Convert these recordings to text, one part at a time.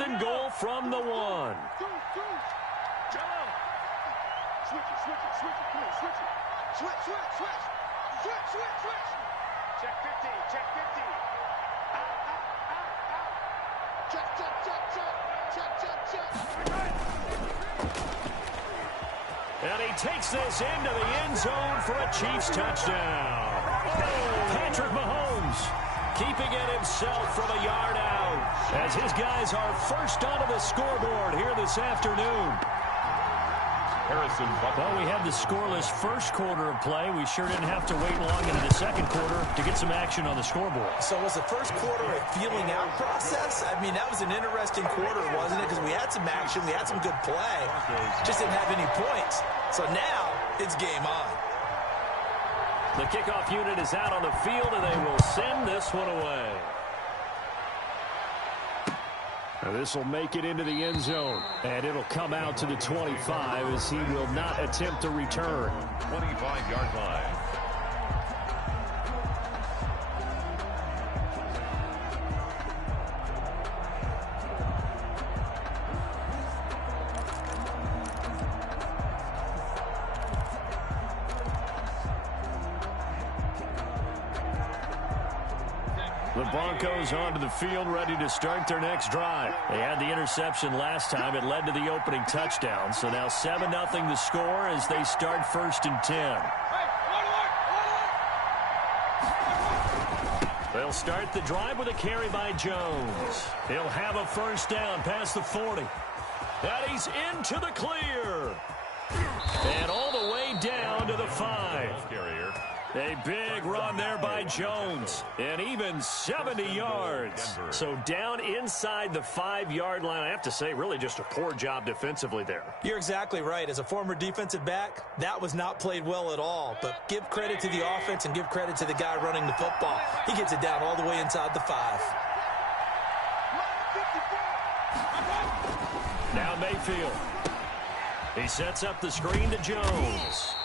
4th and goal from the 1. Switch it. Come on, switch it. Switch. Check 50. Check. And he takes this into the end zone for a Chiefs touchdown. Patrick Mahomes keeping it himself from a yard out as his guys are first onto the scoreboard here this afternoon. Well, we had the scoreless first quarter of play. We sure didn't have to wait long into the second quarter to get some action on the scoreboard. So was the first quarter a feeling out process? I mean, that was an interesting quarter, wasn't it? Because we had some action, we had some good play, just didn't have any points. So now it's game on. The kickoff unit is out on the field, and they will send this one away. Now this will make it into the end zone, and it'll come out to the 25 as he will not attempt to return. 25-yard line. The Broncos onto the field, ready to start their next drive. They had the interception last time. It led to the opening touchdown. So now 7-0 the score as they start 1st and 10. They'll start the drive with a carry by Jones. He'll have a first down past the 40. And he's into the clear. And all the way down to the 5. A big run there by Jones, and even 70 yards. So down inside the 5-yard line. I have to say, really just a poor job defensively there. You're exactly right. As a former defensive back, that was not played well at all. But give credit to the offense and give credit to the guy running the football. He gets it down all the way inside the 5. Now Mayfield. He sets up the screen to Jones.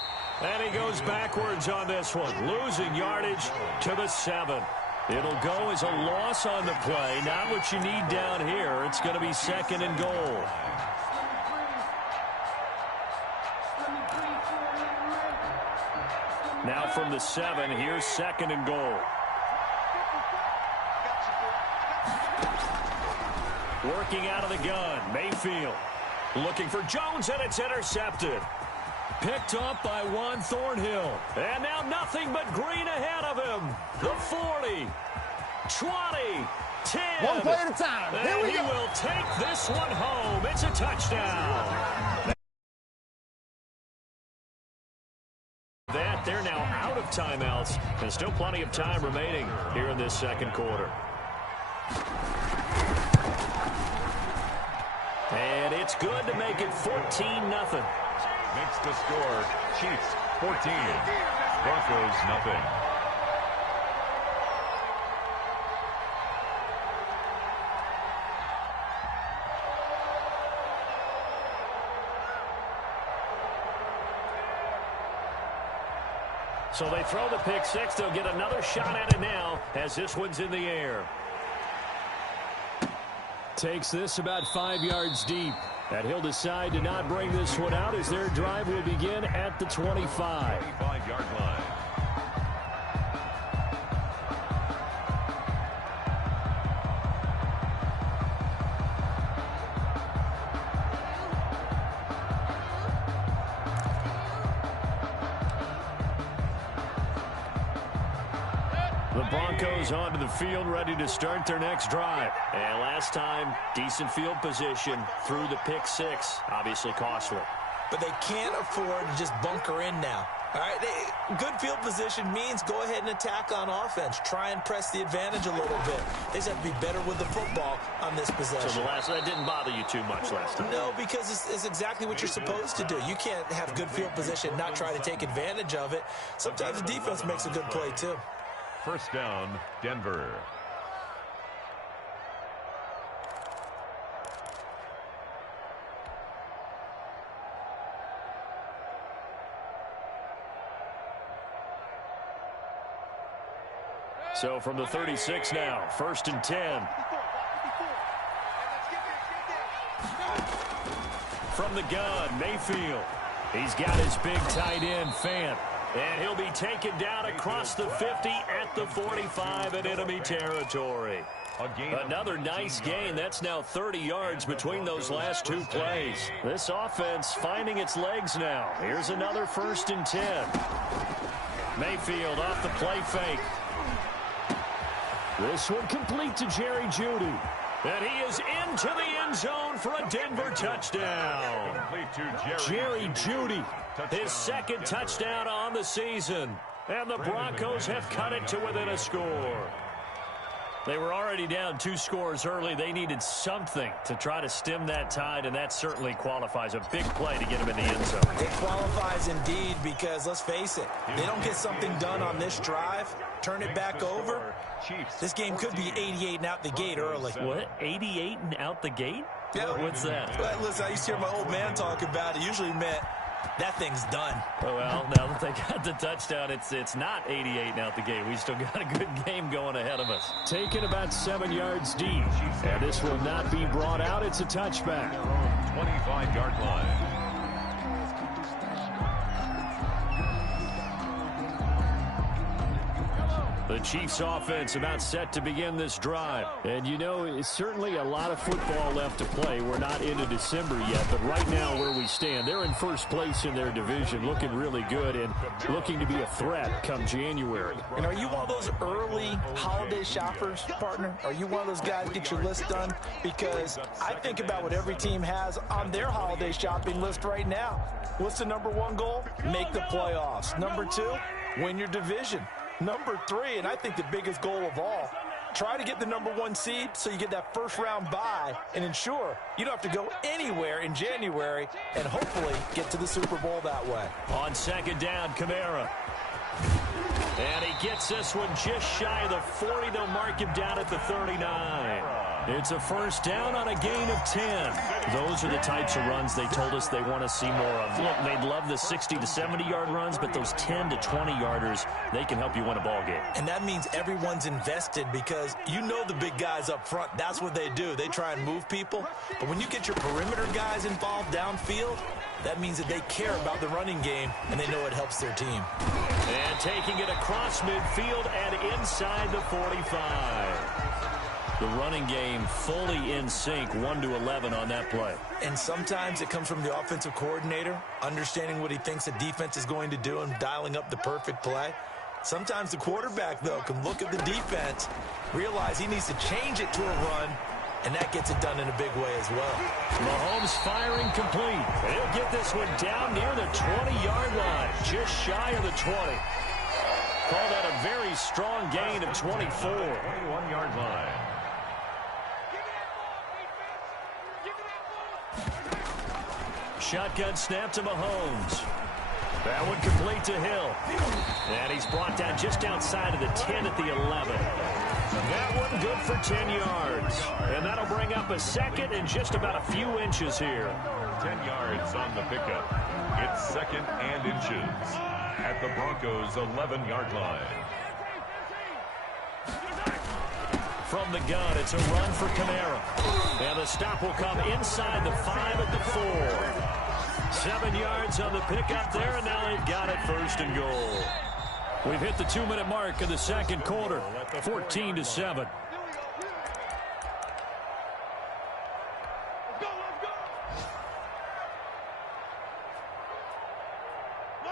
And he goes backwards on this one, losing yardage to the 7. It'll go as a loss on the play, not what you need down here. It's going to be 2nd and goal. Now from the 7, here's 2nd and goal. Working out of the gun, Mayfield. Looking for Jones, and it's intercepted. Picked up by Juan Thornhill. And now nothing but green ahead of him. The 40, 20, 10. One play at a time. Here we go. He will take this one home. It's a touchdown. They're now out of timeouts. And still plenty of time remaining here in this second quarter. And it's good to make it 14-0. Makes the score Chiefs 14, Broncos nothing. So they throw the pick 6. They'll get another shot at it now as this one's in the air. Takes this about 5 yards deep. And he'll decide to not bring this one out as their drive will begin at the 25. 25-yard line. The Broncos onto the field, ready to start their next drive. And last time, decent field position through the pick 6. Obviously costly. But they can't afford to just bunker in now. All right, good field position means go ahead and attack on offense. Try and press the advantage a little bit. They just have to be better with the football on this possession. So that didn't bother you too much last time? No, because it's exactly what you're supposed to do. You can't have good field position and not try to take advantage of it. Sometimes the defense makes a good play, too. First down, Denver. So from the 36 now, 1st and 10. From the gun, Mayfield. He's got his big tight end, Fant. And he'll be taken down across the 50 at the 45 in enemy territory. Another nice gain. That's now 30 yards between those last two plays. This offense finding its legs now. Here's another 1st and 10. Mayfield off the play fake. This one complete to Jerry Jeudy. And he is into the end zone for a Denver touchdown. Jerry Jeudy, his 2nd touchdown on the season. And the Broncos have cut it to within a score. They were already down 2 scores early. They needed something to try to stem that tide, and that certainly qualifies. A big play to get them in the end zone. It qualifies indeed because, let's face it, they don't get something done on this drive, turn it back over, this game could be 88 and out the gate early. What? 88 and out the gate? Yeah. What's that? Well, listen, I used to hear my old man talk about it. Usually meant that thing's done. Oh, well, now that they got the touchdown, it's not 88 and out the gate. We still got a good game going ahead of us. Taken about 7 yards deep. And this will not be brought out. It's a touchback. 25-yard line. The Chiefs offense about set to begin this drive. And you know, it's certainly a lot of football left to play. We're not into December yet, but right now where we stand, they're in first place in their division, looking really good and looking to be a threat come January. And are you one of those early holiday shoppers, partner? Are you one of those guys get your list done? Because I think about what every team has on their holiday shopping list right now. What's the #1 goal? Make the playoffs. #2, win your division. #3, and I think the biggest goal of all, try to get the #1 seed so you get that first-round bye and ensure you don't have to go anywhere in January and hopefully get to the Super Bowl that way. On 2nd down, Kamara. And he gets this one just shy of the 40. They'll mark him down at the 39. It's a 1st down on a gain of 10. Those are the types of runs they told us they want to see more of. Look, they'd love the 60 to 70-yard runs, but those 10 to 20-yarders, they can help you win a ball game. And that means everyone's invested because you know the big guys up front, that's what they do. They try and move people. But when you get your perimeter guys involved downfield, that means that they care about the running game and they know it helps their team. And taking it across midfield and inside the 45. The running game fully in sync, 1-11 on that play. And sometimes it comes from the offensive coordinator, understanding what he thinks the defense is going to do and dialing up the perfect play. Sometimes the quarterback, though, can look at the defense, realize he needs to change it to a run, and that gets it done in a big way as well. Mahomes firing complete. He'll get this one down near the 20-yard line, just shy of the 20. Call that a very strong gain of 24. 21-yard line. Shotgun snap to Mahomes. That one complete to Hill. And he's brought down just outside of the 10 at the 11. That one good for 10 yards. And that'll bring up a 2nd and just about a few inches here. 10 yards on the pickup. It's 2nd and inches at the Broncos' 11-yard line. From the gun, it's a run for Kamara. And the stop will come inside the 5 at the 4. 7 yards on the pickup there, and now they've got it 1st and goal. We've hit the 2-minute mark of the 2nd quarter, 14-7.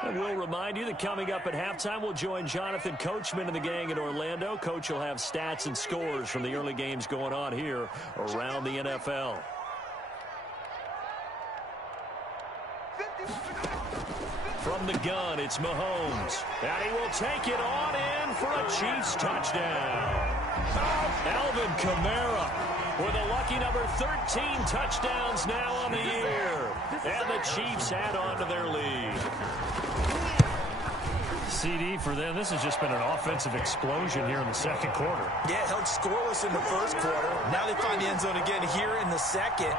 And we'll remind you that coming up at halftime, we'll join Jonathan Coachman and the gang in Orlando. Coach will have stats and scores from the early games going on here around the NFL. From the gun, it's Mahomes. And he will take it on in for a Chiefs touchdown. Alvin Kamara with a lucky number 13 touchdowns now on the year. And the Chiefs add on to their lead. CD for them, this has just been an offensive explosion here in the 2nd quarter. Yeah, held scoreless in the 1st quarter. Now they find the end zone again here in the 2nd.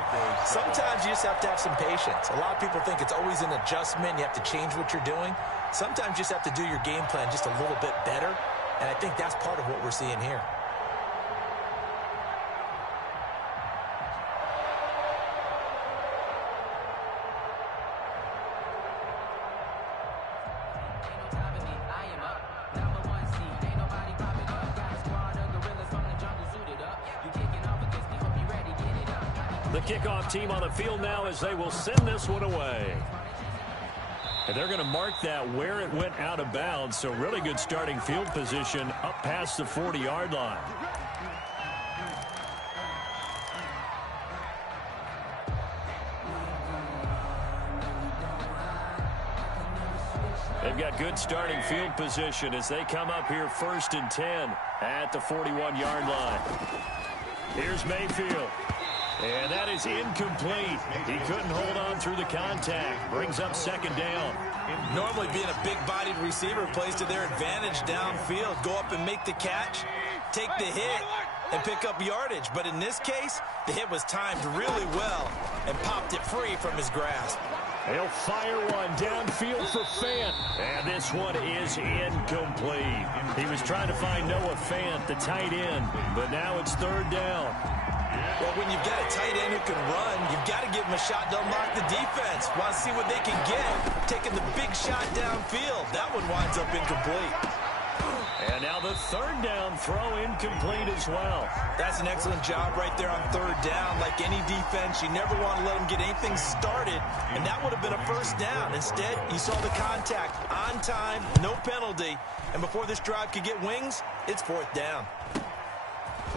Sometimes you just have to have some patience. A lot of people think it's always an adjustment. You have to change what you're doing. Sometimes you just have to do your game plan just a little bit better. And I think that's part of what we're seeing here. The kickoff team on the field now as they will send this one away. And they're going to mark that where it went out of bounds. So really good starting field position up past the 40-yard line. They've got good starting field position as they come up here 1st and 10 at the 41-yard line. Here's Mayfield. And that is incomplete. He couldn't hold on through the contact. Brings up 2nd down. Normally being a big-bodied receiver plays to their advantage downfield. Go up and make the catch, take the hit, and pick up yardage. But in this case, the hit was timed really well and popped it free from his grasp. They'll fire one downfield for Fant. And this one is incomplete. He was trying to find Noah Fant, the tight end, but now it's 3rd down. Well, when you've got a tight end who can run, you've got to give him a shot to unlock the defense. Want to see what they can get. Taking the big shot downfield. That one winds up incomplete. And now the 3rd down throw incomplete as well. That's an excellent job right there on 3rd down. Like any defense, you never want to let them get anything started, and that would have been a 1st down. Instead, you saw the contact on time, no penalty, and before this drive could get wings, it's 4th down.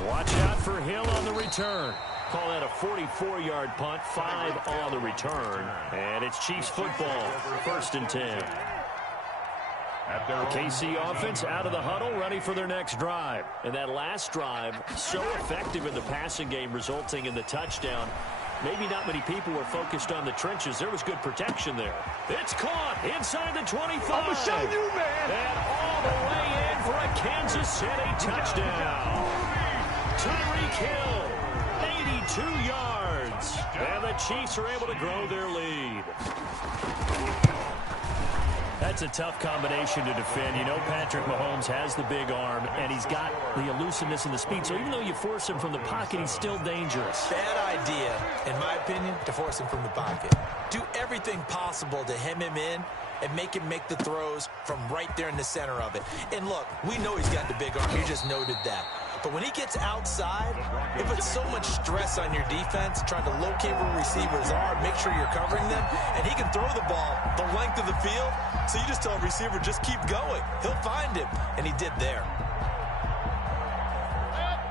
Watch out for Hill on the return. Call that a 44-yard punt, 5 on the return. And it's Chiefs football, 1st and 10. The KC offense out of the huddle, ready for their next drive. And that last drive, so effective in the passing game, resulting in the touchdown. Maybe not many people were focused on the trenches. There was good protection there. It's caught inside the 25. I'm going to show you, man. And all the way in for a Kansas City touchdown. Tyreek Hill, 82 yards. And the Chiefs are able to grow their lead. That's a tough combination to defend. You know Patrick Mahomes has the big arm, and he's got the elusiveness and the speed. So even though you force him from the pocket, he's still dangerous. Bad idea, in my opinion, to force him from the pocket. Do everything possible to hem him in and make him make the throws from right there in the center of it. And look, we know he's got the big arm. You just noted that. But when he gets outside, it puts so much stress on your defense, trying to locate where a receiver's arm, make sure you're covering them, and he can throw the ball the length of the field. So you just tell a receiver, just keep going. He'll find him, and he did there.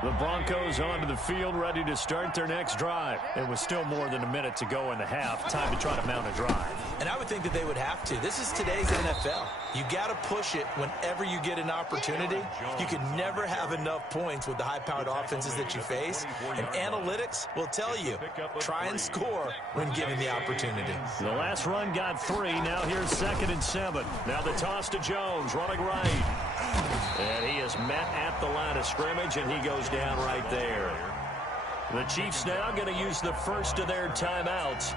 The Broncos onto the field, ready to start their next drive. It was still more than a minute to go in the half. Time to try to mount a drive. And I would think that they would have to. This is today's NFL. You got to push it whenever you get an opportunity. You can never have enough points with the high-powered offenses that you face. And analytics will tell you, try and score when given the opportunity. The last run got 3. Now here's 2nd and 7. Now the toss to Jones, running right. And he is met at the line of scrimmage, and he goes down right there. The Chiefs now going to use the first of their timeouts,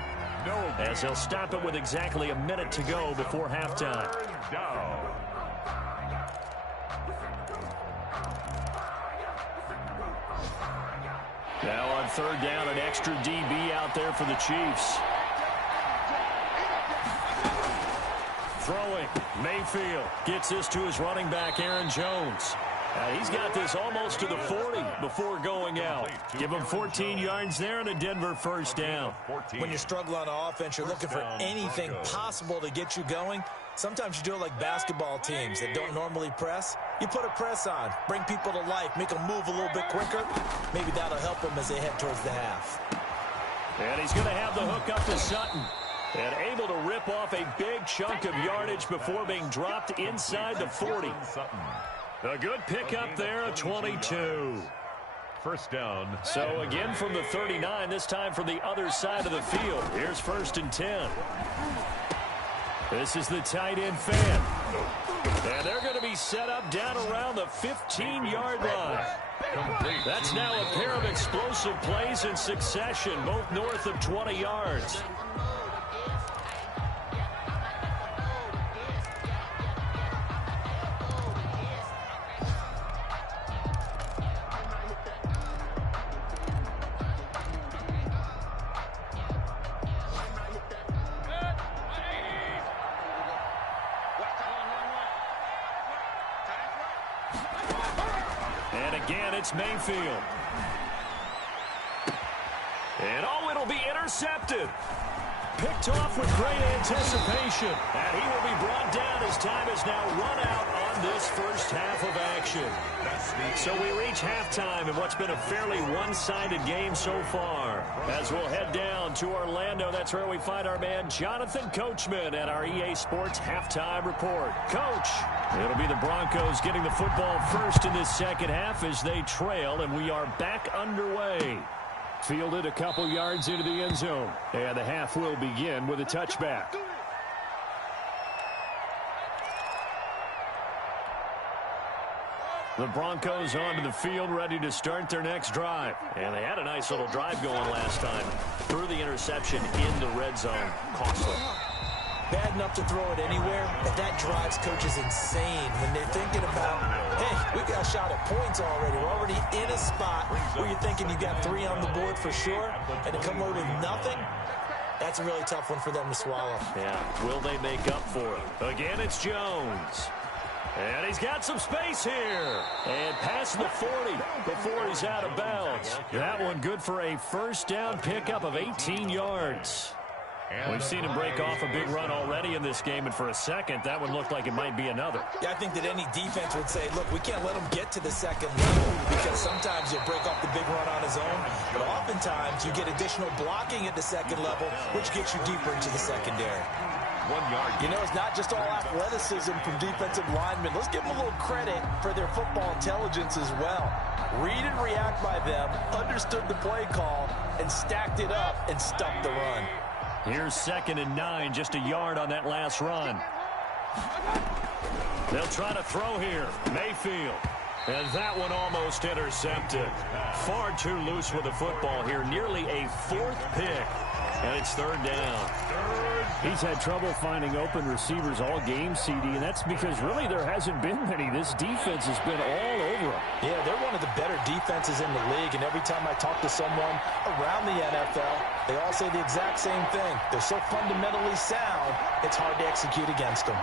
as they'll stop it with exactly a minute to go before halftime. Now on 3rd down, an extra DB out there for the Chiefs. Throwing, Mayfield gets this to his running back, Aaron Jones. He's got this almost to the 40 before going out. Give him 14 yards there and a Denver 1st down. When you struggle on offense, you're looking for anything possible to get you going. Sometimes you do it like basketball teams that don't normally press. You put a press on, bring people to life, make them move a little bit quicker. Maybe that'll help them as they head towards the half. And he's going to have the hook up to Sutton. And able to rip off a big chunk of yardage before being dropped inside the 40. A good pickup there, a 22. 1st down. So again from the 39, this time from the other side of the field. Here's 1st and 10. This is the tight end Fan. And they're going to be set up down around the 15-yard line. That's now a pair of explosive plays in succession, both north of 20 yards. It's Mayfield. And, oh, it'll be intercepted. Picked off with great anticipation. And he will be brought down as time is now run out on this first half of action. So we reach halftime in what's been a fairly one-sided game so far. As we'll head down to Orlando, that's where we find our man Jonathan Coachman at our EA Sports Halftime Report. Coach, it'll be the Broncos getting the football first in this second half as they trail, and we are back underway. Fielded a couple yards into the end zone. And the half will begin with a touchback. The Broncos onto the field, ready to start their next drive. And they had a nice little drive going last time. Threw the interception in the red zone. Costly. Bad enough to throw it anywhere, but that drives coaches insane when they're thinking about, hey, we got a shot at points already. We're already in a spot where you're thinking you got 3 on the board for sure, and to come away with nothing, that's a really tough one for them to swallow. Yeah, will they make up for it? Again, it's Jones. And he's got some space here. And past the 40 before he's out of bounds. That one good for a first down pickup of 18 yards. We've seen him break off a big run already in this game, and for a second, that one looked like it might be another. Yeah, I think that any defense would say, look, we can't let him get to the second level because sometimes he'll break off the big run on his own, but oftentimes you get additional blocking at the second level, which gets you deeper into the secondary. 1 yard. You know, it's not just all athleticism from defensive linemen. Let's give them a little credit for their football intelligence as well. Read and react by them, understood the play call, and stacked it up and stuffed the run. Here's 2nd and 9, just a yard on that last run. They'll try to throw here. Mayfield. And that one almost intercepted. Far too loose with the football here. Nearly a 4th pick. And it's 3rd down. He's had trouble finding open receivers all game, CD, and that's because really there hasn't been many. This defense has been all over him. Yeah, they're one of the better defenses in the league, and every time I talk to someone around the NFL, they all say the exact same thing. They're so fundamentally sound, it's hard to execute against them.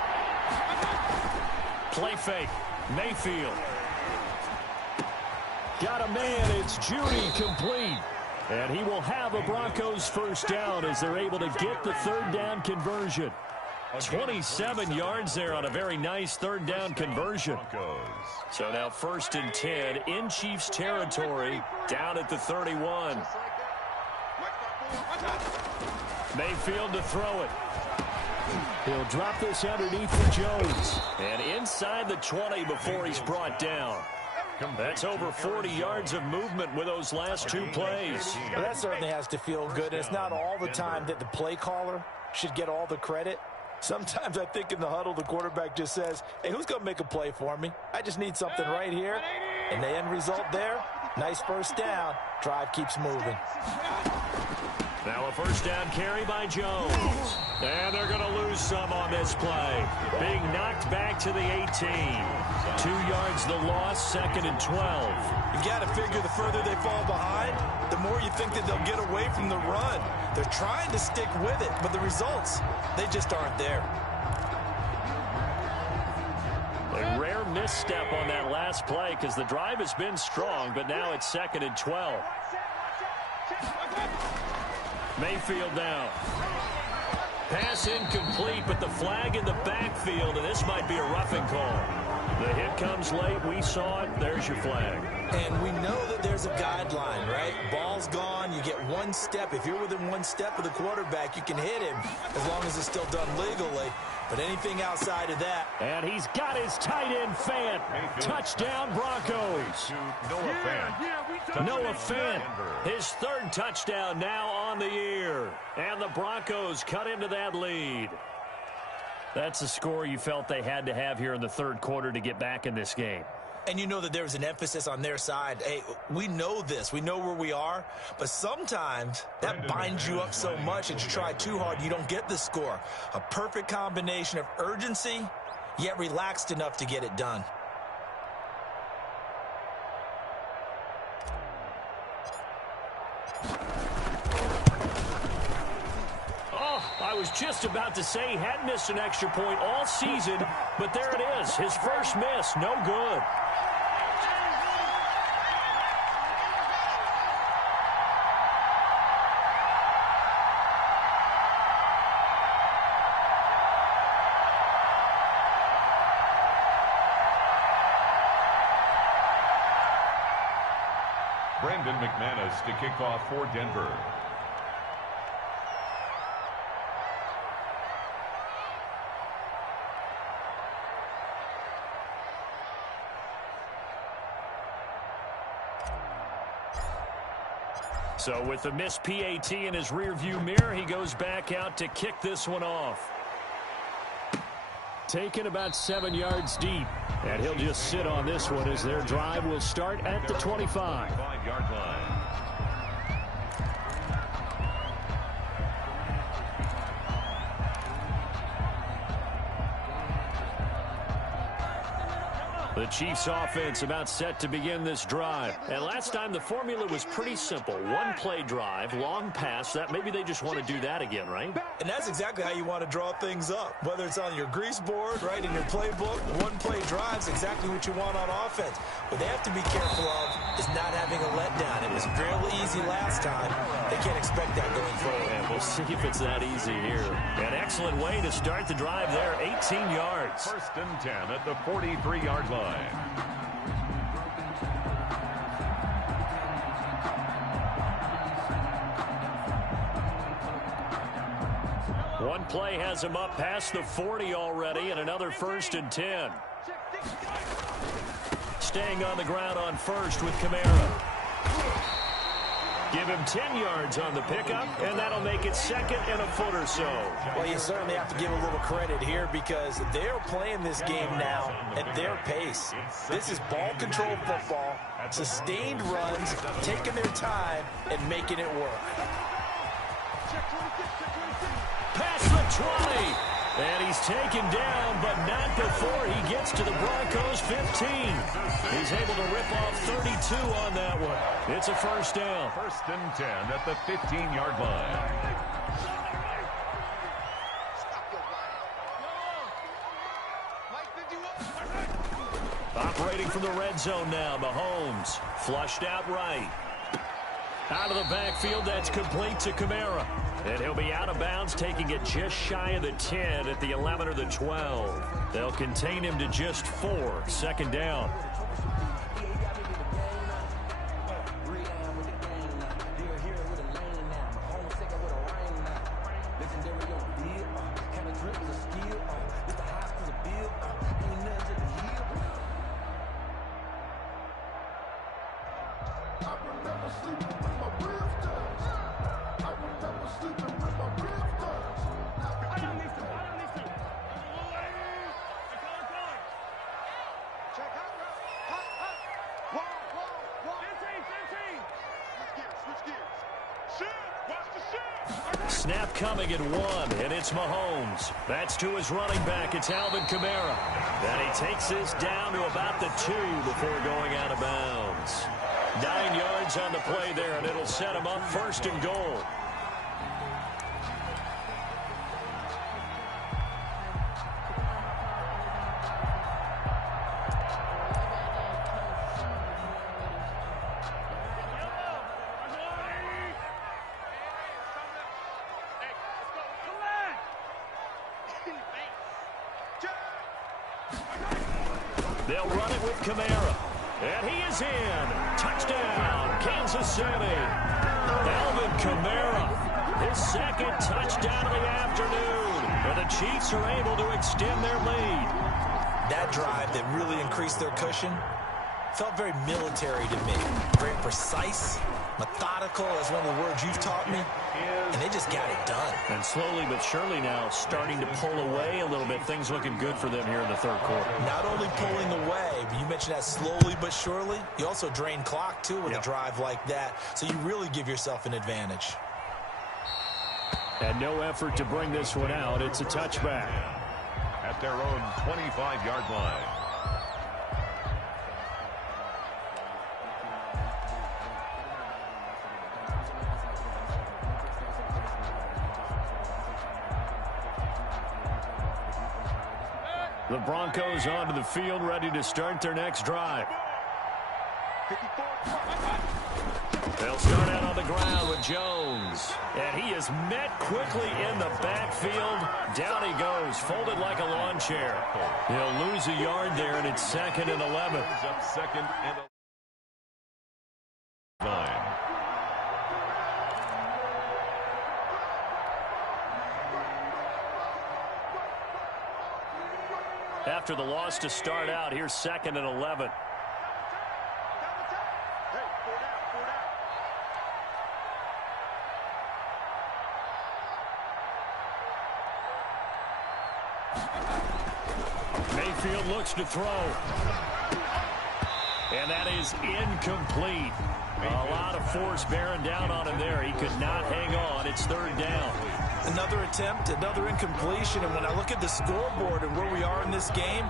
Play fake. Mayfield. Got a man. It's Judy complete. And he will have a Broncos first down as they're able to get the 3rd down conversion. 27 yards there on a very nice 3rd down conversion. So now 1st and 10 in Chiefs territory, down at the 31. Mayfield to throw it. He'll drop this underneath for Jones. And inside the 20 before he's brought down. That's over 40 yards of movement with those last 2 plays. Well, that certainly has to feel good. It's not all the time that the play caller should get all the credit. Sometimes I think in the huddle, the quarterback just says, hey, who's going to make a play for me? I just need something right here. And the end result there, nice first down. Drive keeps moving. Now a first down carry by Jones. And they're going to lose some on this play. Being knocked back to the 18. 2 yards the loss, 2nd and 12. You've got to figure the further they fall behind, the more you think that they'll get away from the run. They're trying to stick with it, but the results, they just aren't there. A rare misstep on that last play because the drive has been strong, but now it's 2nd and 12. Mayfield now. Pass incomplete, but the flag in the backfield, and this might be a roughing call. The hit comes late. We saw it. There's your flag. And we know that there's a guideline, right? Ball's gone. You get 1 step. If you're within 1 step of the quarterback, you can hit him as long as it's still done legally. But anything outside of that. And he's got his tight end Fant. Touchdown Broncos. Noah Fant. His 3rd touchdown now on the year. And the Broncos cut into that lead. That's a score you felt they had to have here in the 3rd quarter to get back in this game. And you know that there's an emphasis on their side. Hey, we know this. We know where we are. But sometimes that binds you up so much that you try too hard, you don't get the score. A perfect combination of urgency, yet relaxed enough to get it done. I was just about to say he hadn't missed an extra point all season, but there it is. His first miss, no good. Brandon McManus to kick off for Denver. So with the missed PAT in his rearview mirror, he goes back out to kick this one off. Taken about 7 yards deep. And he'll just sit on this one as their drive will start at the 25. 5-yard line. The Chiefs offense about set to begin this drive. And last time the formula was pretty simple. One play drive, long pass. That maybe they just want to do that again, right? And that's exactly how you want to draw things up. Whether it's on your grease board, right, in your playbook, one play drive's exactly what you want on offense. What they have to be careful of is not having a letdown. It was real easy last time. They can't expect that going forward. And we'll see if it's that easy here. An excellent way to start the drive there, 18 yards. 1st and 10 at the 43-yard line. One play has him up past the 40 already, and another 1st and 10. Staying on the ground on first with Kamara. Give him 10 yards on the pickup, and that'll make it 2nd and a foot or so. Well, you certainly have to give a little credit here because they're playing this game now at their pace. This is ball control football, sustained runs, taking their time, and making it work. Past the 20. And he's taken down, but not before he gets to the Broncos' 15. He's able to rip off 32 on that one. It's a 1st down. 1st and 10 at the 15-yard line. Operating from the red zone now, Mahomes. Flushed out right. Out of the backfield, that's complete to Kamara. And he'll be out of bounds, taking it just shy of the 10 at the 11 or the 12. They'll contain him to just 4, 2nd down. Snap coming at 1, and it's Mahomes. That's to his running back. It's Alvin Kamara. And he takes this down to about the 2 before going out of bounds. 9 yards on the play there, and it'll set him up 1st and goal. They'll run it with Kamara. And he is in. Touchdown, Kansas City. Alvin Kamara, his 2nd touchdown of the afternoon. And the Chiefs are able to extend their lead. That drive that really increased their cushion felt very military to me. Very precise, methodical, is one of the words you've taught me. And they just got it done. And slowly but surely now starting to pull away a little bit. Things looking good for them here in the 3rd quarter. Not only pulling away, but you mentioned that slowly but surely. You also drain clock, too, with a drive like that. So you really give yourself an advantage. And no effort to bring this one out. It's a touchback. At their own 25-yard line. The Broncos onto the field, ready to start their next drive. They'll start out on the ground with Jones. And he is met quickly in the backfield. Down he goes, folded like a lawn chair. He'll lose a yard there, and it's 2nd and 11. Up 2nd and 11. line. After the loss to start out, here's 2nd and 11. Mayfield looks to throw. And that is incomplete. A lot of force bearing down on him there. He could not hang on. It's 3rd down. Another attempt, another incompletion. And when I look at the scoreboard and where we are in this game,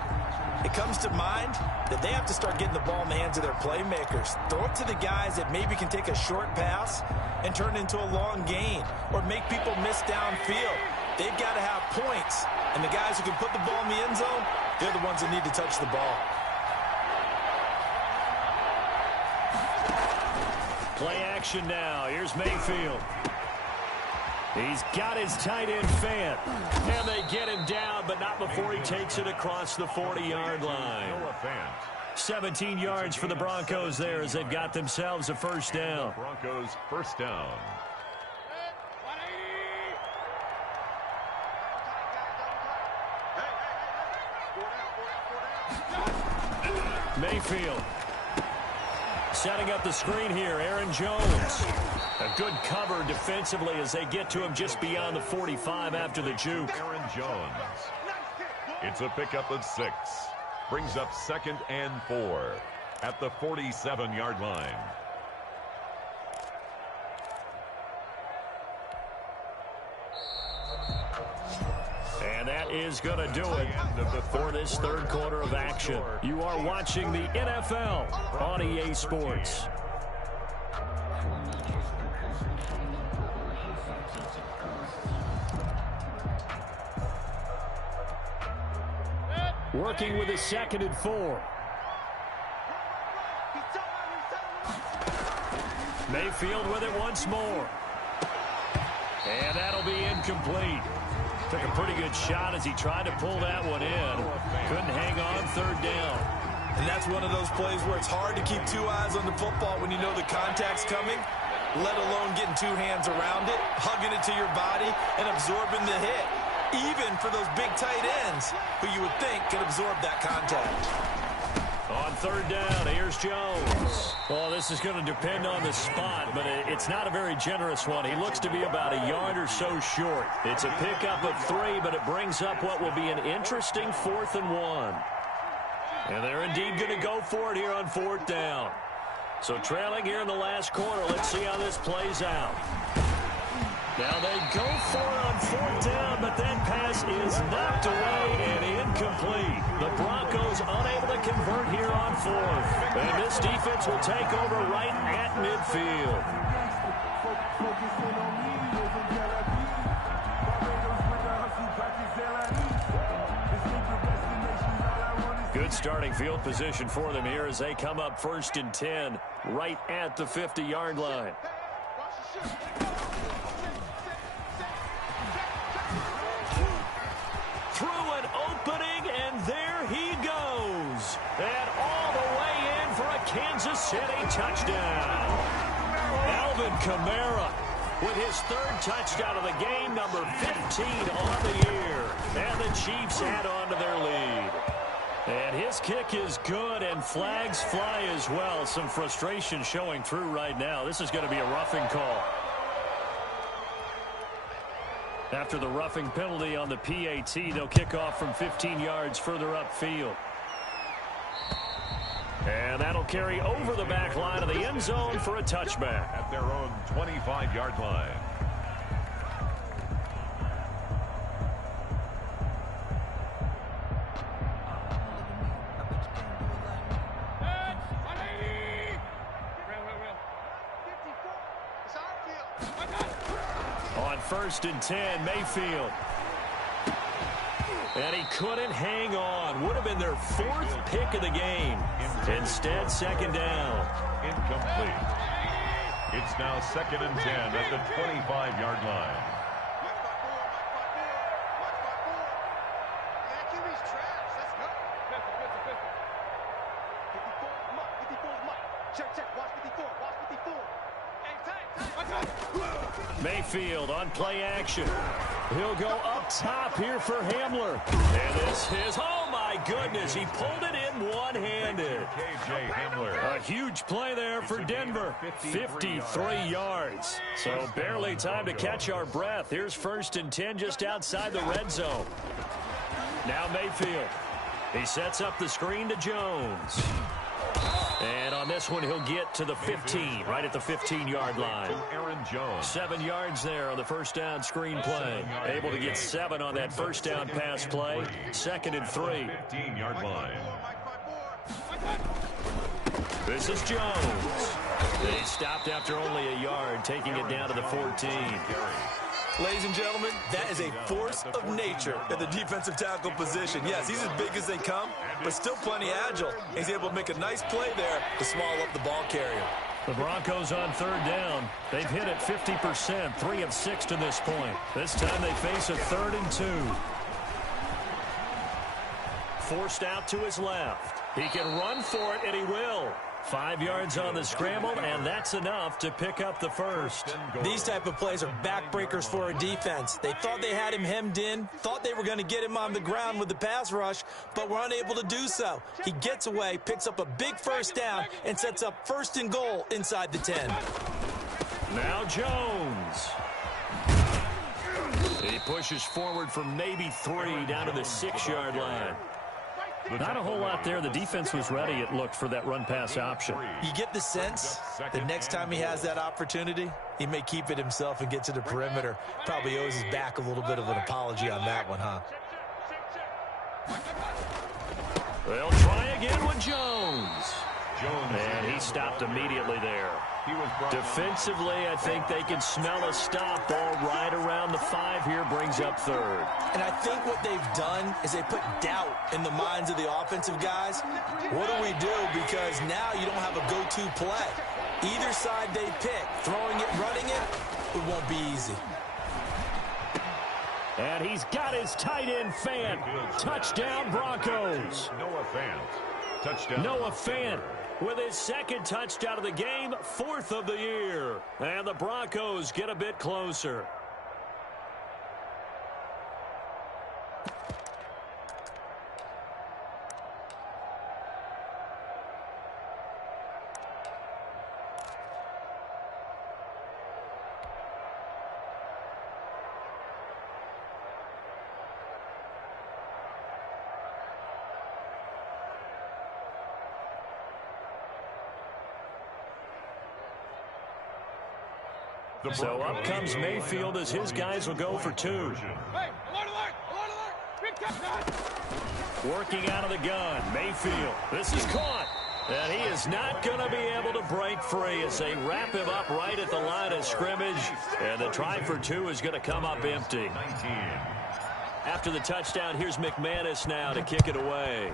it comes to mind that they have to start getting the ball in the hands of their playmakers. Throw it to the guys that maybe can take a short pass and turn it into a long gain or make people miss downfield. They've got to have points. And the guys who can put the ball in the end zone, they're the ones that need to touch the ball. Play action now. Here's Mayfield. He's got his tight end Fant. And they get him down, but not before he takes it across the 40-yard line. 17 yards for the Broncos there as they've got themselves a 1st down. Broncos 1st down. Mayfield setting up the screen here. Aaron Jones. A good cover defensively as they get to him just beyond the 45 after the juke. Aaron Jones. It's a pickup of 6. Brings up 2nd and 4 at the 47-yard line. And that is going to do it for this 3rd quarter of action. You are watching the NFL on EA Sports. Working with a 2nd and 4. Mayfield with it once more. And that'll be incomplete. Took a pretty good shot as he tried to pull that one in. Couldn't hang on. 3rd down. And that's one of those plays where it's hard to keep 2 eyes on the football when you know the contact's coming, let alone getting 2 hands around it, hugging it to your body, and absorbing the hit. Even for those big tight ends who you would think could absorb that contact. On 3rd down, here's Jones. Well, this is going to depend on the spot, but it's not a very generous one. He looks to be about a yard or so short. It's a pickup of 3, but it brings up what will be an interesting 4th and 1. And they're indeed going to go for it here on 4th down. So trailing here in the last quarter, let's see how this plays out. Now they go for it on 4th down, but that pass is knocked away and incomplete. The Broncos unable to convert here on 4th. And this defense will take over right at midfield. Good starting field position for them here as they come up 1st and 10 right at the 50-yard line. Through an opening, and there he goes. And all the way in for a Kansas City touchdown. Alvin Kamara with his 3rd touchdown of the game, number 15 on the year. And the Chiefs add on to their lead. And his kick is good, and flags fly as well. Some frustration showing through right now. This is going to be a roughing call. After the roughing penalty on the PAT, they'll kick off from 15 yards further upfield. And that'll carry over the back line of the end zone for a touchback. At their own 25-yard line. On 1st and 10, Mayfield. And he couldn't hang on. Would have been their 4th pick of the game. Instead, 2nd down. Incomplete. It's now 2nd and 10 at the 25-yard line. Check check. Watch 54. Watch 54. Hey, Mayfield on play action. He'll go up top here for Hamler. And this is, oh my goodness, he pulled it in one-handed. KJ Hamler. A huge play there for Denver. 53 yards. So barely time to catch our breath. Here's 1st and 10 just outside the red zone. Now Mayfield. He sets up the screen to Jones. And on this one, he'll get to the 15, right at the 15-yard line. Aaron Jones. 7 yards there on the first down screen play. Able to get 7 on that first down pass play. 2nd and 3. 15-yard line. This is Jones. They stopped after only a yard, taking it down to the 14. Ladies and gentlemen, that is a force of nature at the defensive tackle position. Yes, he's as big as they come, but still plenty agile. He's able to make a nice play there to small up the ball carrier. The Broncos on 3rd down. They've hit it 50%, 3 of 6 to this point. This time they face a 3rd and 2. Forced out to his left. He can run for it, and he will. 5 yards on the scramble, and that's enough to pick up the first. These type of plays are backbreakers for a defense. They thought they had him hemmed in, thought they were going to get him on the ground with the pass rush, but were unable to do so. He gets away, picks up a big first down, and sets up 1st and goal inside the 10. Now Jones. He pushes forward from maybe 3 down to the 6-yard line. Not a whole lot there. The defense was ready, it looked, for that run-pass option. You get the sense that next time he has that opportunity, he may keep it himself and get to the perimeter. Probably owes his back a little bit of an apology on that one, huh? They'll try again with Jones. And he stopped immediately there. Defensively, I think they can smell a stop ball right around the 5 here, brings up 3rd. And I think what they've done is they put doubt in the minds of the offensive guys. What do we do? Because now you don't have a go-to play. Either side they pick, throwing it, running it, it won't be easy. And he's got his tight end Fant. Touchdown, Broncos. Noah Fant. Touchdown. Noah Fant with his 2nd touchdown of the game, 4th of the year. And the Broncos get a bit closer. So up comes Mayfield as his guys will go for 2. Hey, alert, alert, alert, alert. Big touchdown. Working out of the gun, Mayfield. This is caught. And he is not going to be able to break free as they wrap him up right at the line of scrimmage. And the try for 2 is going to come up empty. 19. After the touchdown, here's McManus now to kick it away.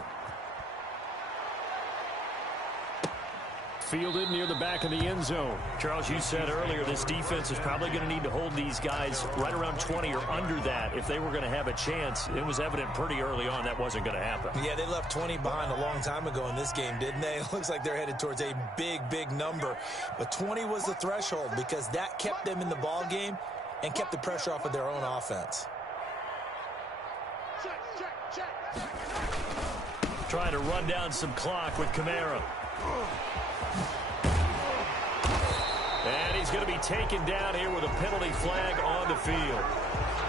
Fielded near the back of the end zone. Charles, you said earlier this defense is probably going to need to hold these guys right around 20 or under that if they were going to have a chance. It was evident pretty early on that wasn't going to happen. Yeah, they left 20 behind a long time ago in this game, didn't they? It looks like they're headed towards a big, big number. But 20 was the threshold because that kept them in the ball game and kept the pressure off of their own offense. Trying to run down some clock with Kamara. And he's going to be taken down here with a penalty flag on the field.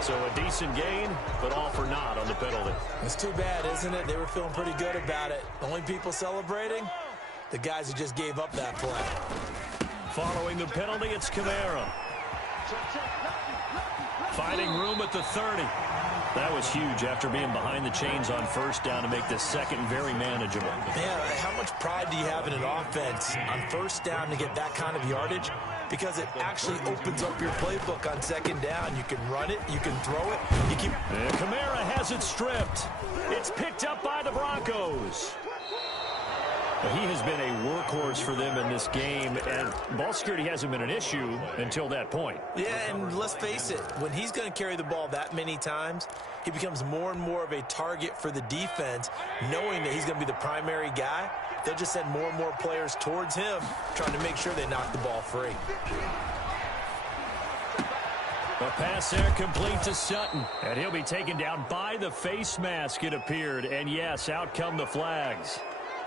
So a decent gain, but all for naught on the penalty. It's too bad, isn't it? They were feeling pretty good about it. The only people celebrating, the guys who just gave up that play. Following the penalty, it's Kamara. Finding room at the 30. That was huge after being behind the chains on first down to make the second very manageable. Man, how much pride do you have in an offense on first down to get that kind of yardage? Because it actually opens up your playbook on second down. You can run it, you can throw it, you keep... And Kamara has it stripped. It's picked up by the Broncos. He has been a workhorse for them in this game, and ball security hasn't been an issue until that point. Yeah, and let's face it, when he's going to carry the ball that many times, he becomes more and more of a target for the defense, knowing that he's going to be the primary guy. They'll just send more and more players towards him, trying to make sure they knock the ball free. The pass there complete to Sutton, and he'll be taken down by the face mask, it appeared. And yes, out come the flags.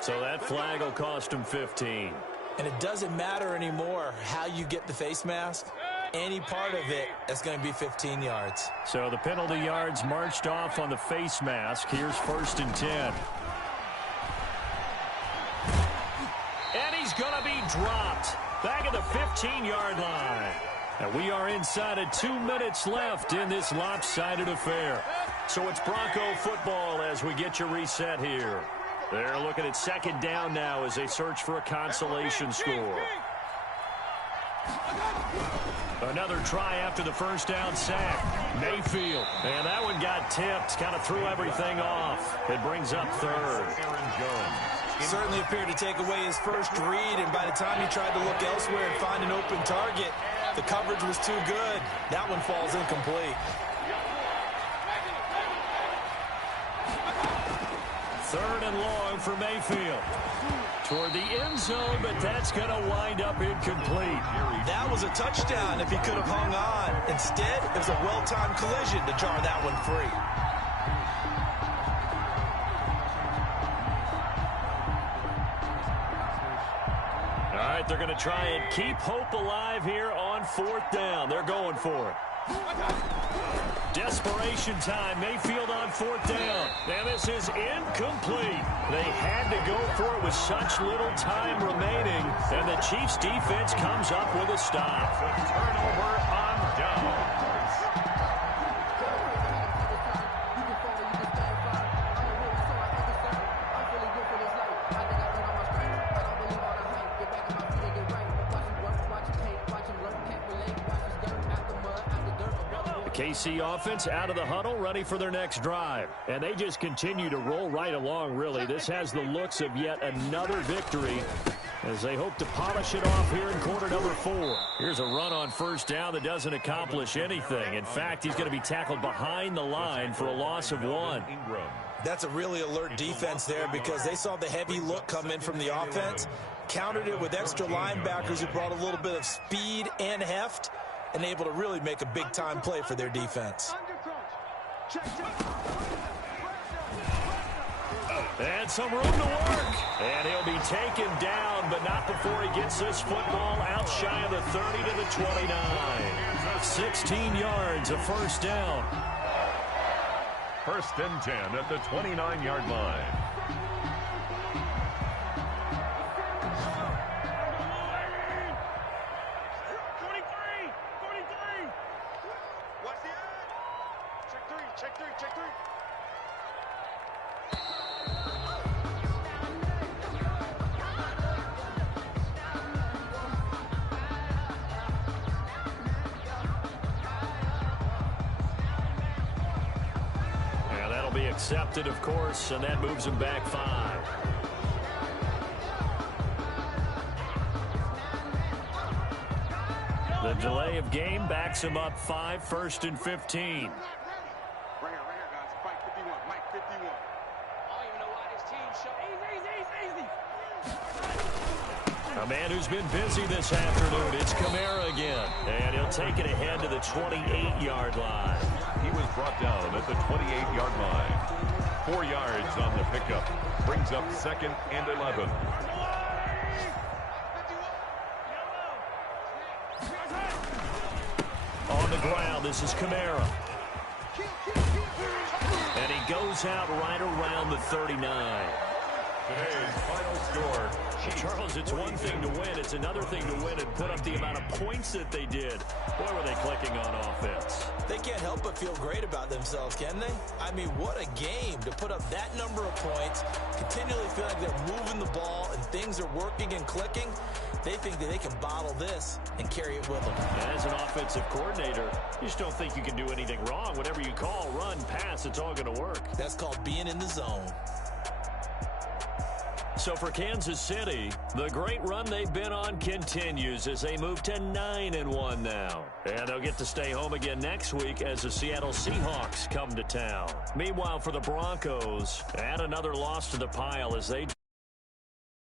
So that flag will cost him 15. And it doesn't matter anymore how you get the face mask. Any part of it is going to be 15 yards. So the penalty yards marched off on the face mask. Here's 1st and 10. And he's going to be dropped back at the 15-yard line. And we are inside of 2 minutes left in this lopsided affair. So it's Bronco football as we get your reset here. They're looking at 2nd down now as they search for a consolation score. Another try after the 1st down sack. Mayfield. And that one got tipped. Kind of threw everything off. It brings up 3rd. Certainly appeared to take away his first read, and by the time he tried to look elsewhere and find an open target, the coverage was too good. That one falls incomplete. 3rd and long for Mayfield. Toward the end zone, but that's going to wind up incomplete. That was a touchdown if he could have hung on. Instead, it was a well-timed collision to jar that one free. All right, they're going to try and keep hope alive here on 4th down. They're going for it. Desperation time. Mayfield on 4th down. And this is incomplete. They had to go for it with such little time remaining. And the Chiefs defense comes up with a stop. Turnover on downs. KC offense out of the huddle, ready for their next drive. And they just continue to roll right along, really. This has the looks of yet another victory as they hope to polish it off here in quarter number 4. Here's a run on 1st down that doesn't accomplish anything. In fact, he's going to be tackled behind the line for a loss of 1. That's a really alert defense there because they saw the heavy look come in from the offense, countered it with extra linebackers who brought a little bit of speed and heft, and able to really make a big-time play for their defense. And some room to work. And he'll be taken down, but not before he gets this football out shy of the 30 to the 29. 16 yards, a 1st down. 1st and 10 at the 29-yard line. Accepted, of course, and that moves him back 5. The delay of game backs him up 5, 1st and 15. Right here, guys. Mike 51. Mike 51. I don't even know why this team show. Easy. A man who's been busy this afternoon. It's Kamara again. And he'll take it ahead to the 28-yard line. He was brought down at the 28-yard line. 4 yards on the pickup. Brings up 2nd and 11. On the ground, this is Kamara. And he goes out right around the 39. Today's final score. Charles, it's one thing to win. It's another thing to win and put up the amount of points that they did. Boy, were they clicking on offense. They can't help but feel great about themselves, can they? I mean, what a game to put up that number of points, continually feel like they're moving the ball and things are working and clicking. They think that they can bottle this and carry it with them. And as an offensive coordinator, you just don't think you can do anything wrong. Whatever you call, run, pass, it's all going to work. That's called being in the zone. So for Kansas City, the great run they've been on continues as they move to 9-1 now. And they'll get to stay home again next week as the Seattle Seahawks come to town. Meanwhile, for the Broncos, add another loss to the pile as they